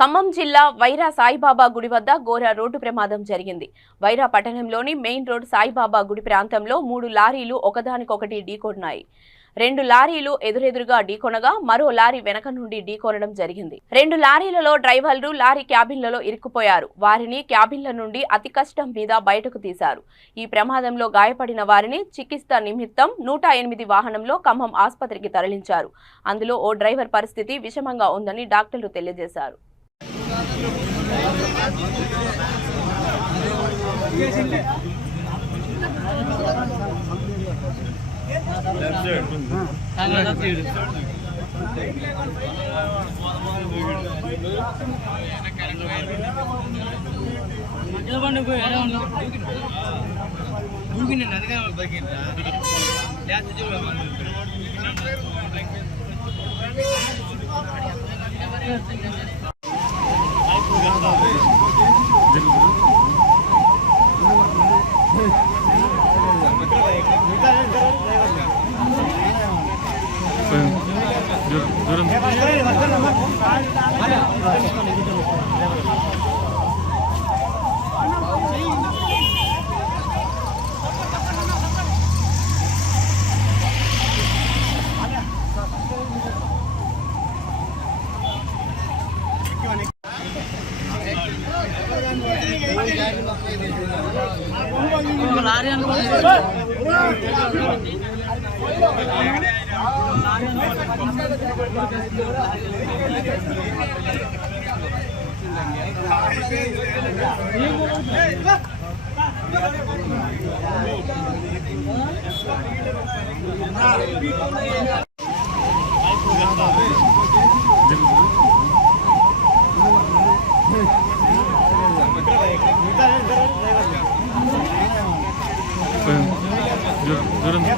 ఖమ్మం జిల్లా వైరా సాయిబాబా గుడి వద్ద ఘోర రోడ్డు ప్రమాదం జరిగింది. వైరా పట్టణంలోని మెయిన్ రోడ్ సాయిబాబా గుడి ప్రాంతంలో 3 లారీలు ఒకదానికొకటి ఢీకొన్నాయి. 2 లారీలు ఎదురెదురుగా ఢీకొనగా మరో లారీ వెనక నుండి ఢీకొనడం జరిగింది. 2 లారీలలో డ్రైవర్లు లారీ క్యాబిన్లలో ఇరుక్కుపోయారు. వారిని క్యాబిన్ల నుండి అతి కష్టం మీద బయటకు తీశారు. ఈ ప్రమాదంలో గాయపడిన వారిని చికిత్స నిమిత్తం 108 వాహనంలో ఖమ్మం ఆసుపత్రికి తరలించారు. అందులో ఓ డ్రైవర్ పరిస్థితి విషమంగా ఉందని డాక్టర్లు తెలియజేశారు. Durun.